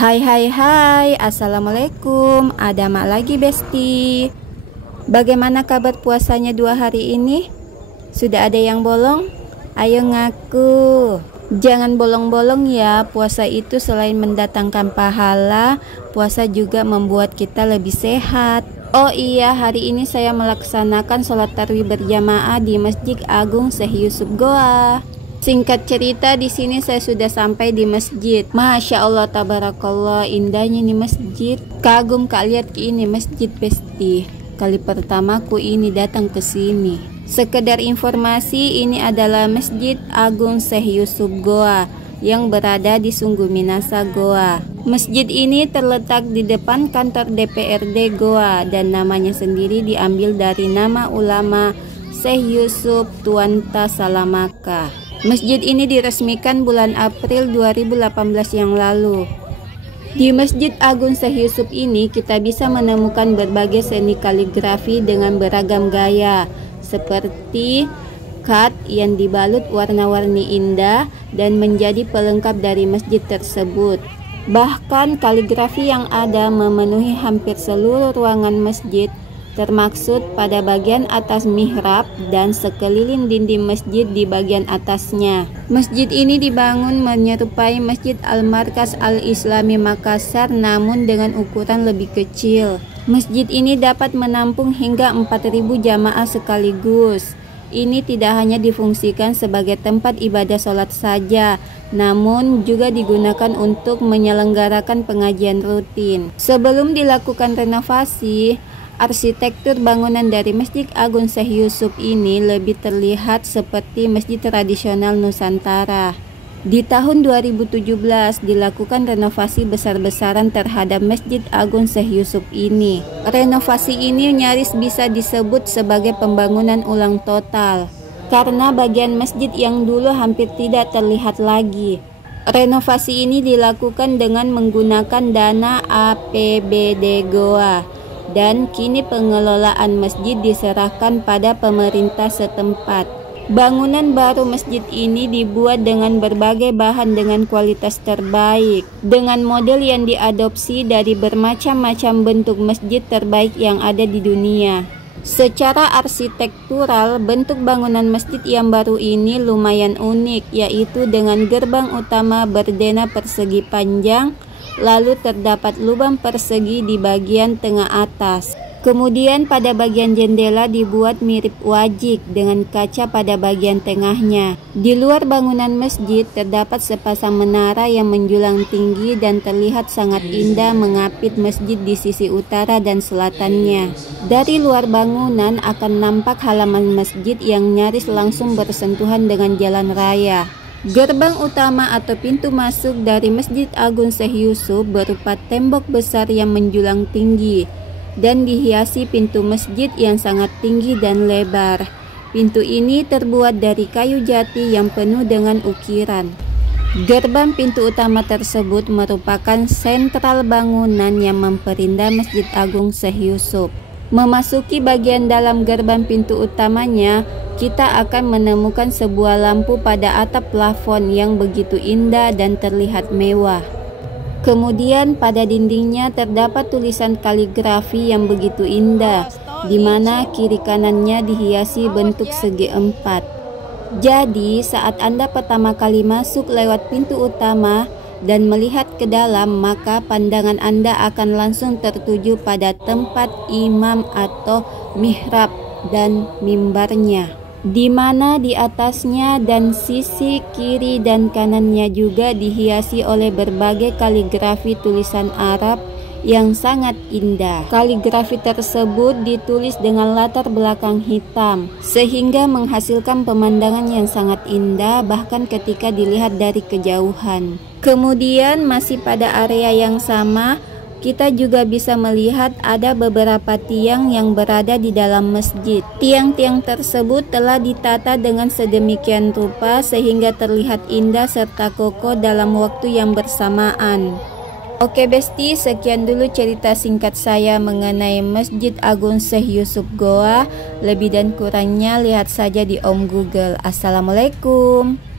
Hai hai hai, assalamualaikum. Ada mak lagi besti. Bagaimana kabar puasanya 2 hari ini? Sudah ada yang bolong? Ayo ngaku. Jangan bolong-bolong ya. Puasa itu selain mendatangkan pahala, puasa juga membuat kita lebih sehat. Oh iya, hari ini saya melaksanakan sholat tarawih berjamaah di Masjid Agung Syekh Yusuf Goa. Singkat cerita, di sini saya sudah sampai di masjid. Masya Allah, tabarakallah, indahnya nih masjid. Kagum kak, lihat ini masjid besti. Kali pertamaku ini datang ke sini. Sekedar informasi, ini adalah Masjid Agung Syekh Yusuf Goa yang berada di Sungguh Minasa Goa. Masjid ini terletak di depan kantor DPRD Goa dan namanya sendiri diambil dari nama ulama Syekh Yusuf Tuanta Salamaka. Masjid ini diresmikan bulan April 2018 yang lalu. Di Masjid Agung Syekh Yusuf ini kita bisa menemukan berbagai seni kaligrafi dengan beragam gaya, seperti kat yang dibalut warna-warni indah dan menjadi pelengkap dari masjid tersebut. Bahkan kaligrafi yang ada memenuhi hampir seluruh ruangan masjid, termaksud pada bagian atas mihrab dan sekeliling dinding masjid di bagian atasnya. Masjid ini dibangun menyerupai Masjid Al-Markaz Al-Islami Makassar namun dengan ukuran lebih kecil. Masjid ini dapat menampung hingga 4.000 jamaah sekaligus. Ini tidak hanya difungsikan sebagai tempat ibadah sholat saja, namun juga digunakan untuk menyelenggarakan pengajian rutin. Sebelum dilakukan renovasi, arsitektur bangunan dari Masjid Agung Syekh Yusuf ini lebih terlihat seperti masjid tradisional Nusantara. Di tahun 2017 dilakukan renovasi besar-besaran terhadap Masjid Agung Syekh Yusuf ini. Renovasi ini nyaris bisa disebut sebagai pembangunan ulang total, karena bagian masjid yang dulu hampir tidak terlihat lagi. Renovasi ini dilakukan dengan menggunakan dana APBD Goa. Dan kini pengelolaan masjid diserahkan pada pemerintah setempat. Bangunan baru masjid ini dibuat dengan berbagai bahan dengan kualitas terbaik, dengan model yang diadopsi dari bermacam-macam bentuk masjid terbaik yang ada di dunia. Secara arsitektural, bentuk bangunan masjid yang baru ini lumayan unik, yaitu dengan gerbang utama berdena persegi panjang, lalu terdapat lubang persegi di bagian tengah atas. Kemudian pada bagian jendela dibuat mirip wajik dengan kaca pada bagian tengahnya. Di luar bangunan masjid terdapat sepasang menara yang menjulang tinggi dan terlihat sangat indah mengapit masjid di sisi utara dan selatannya. Dari luar bangunan akan nampak halaman masjid yang nyaris langsung bersentuhan dengan jalan raya. Gerbang utama atau pintu masuk dari Masjid Agung Syekh Yusuf berupa tembok besar yang menjulang tinggi dan dihiasi pintu masjid yang sangat tinggi dan lebar. Pintu ini terbuat dari kayu jati yang penuh dengan ukiran. Gerbang pintu utama tersebut merupakan sentral bangunan yang memperindah Masjid Agung Syekh Yusuf. Memasuki bagian dalam gerbang pintu utamanya, kita akan menemukan sebuah lampu pada atap plafon yang begitu indah dan terlihat mewah. Kemudian pada dindingnya terdapat tulisan kaligrafi yang begitu indah, di mana kiri kanannya dihiasi bentuk segi empat. Jadi saat Anda pertama kali masuk lewat pintu utama dan melihat ke dalam, maka pandangan Anda akan langsung tertuju pada tempat imam atau mihrab dan mimbarnya, di mana di atasnya dan sisi kiri dan kanannya juga dihiasi oleh berbagai kaligrafi tulisan Arab yang sangat indah. Kaligrafi tersebut ditulis dengan latar belakang hitam, sehingga menghasilkan pemandangan yang sangat indah bahkan ketika dilihat dari kejauhan. Kemudian masih pada area yang sama, kita juga bisa melihat ada beberapa tiang yang berada di dalam masjid. Tiang-tiang tersebut telah ditata dengan sedemikian rupa sehingga terlihat indah serta kokoh dalam waktu yang bersamaan. Oke besti, sekian dulu cerita singkat saya mengenai Masjid Agung Syekh Yusuf Goa. Lebih dan kurangnya lihat saja di Om Google. Assalamualaikum.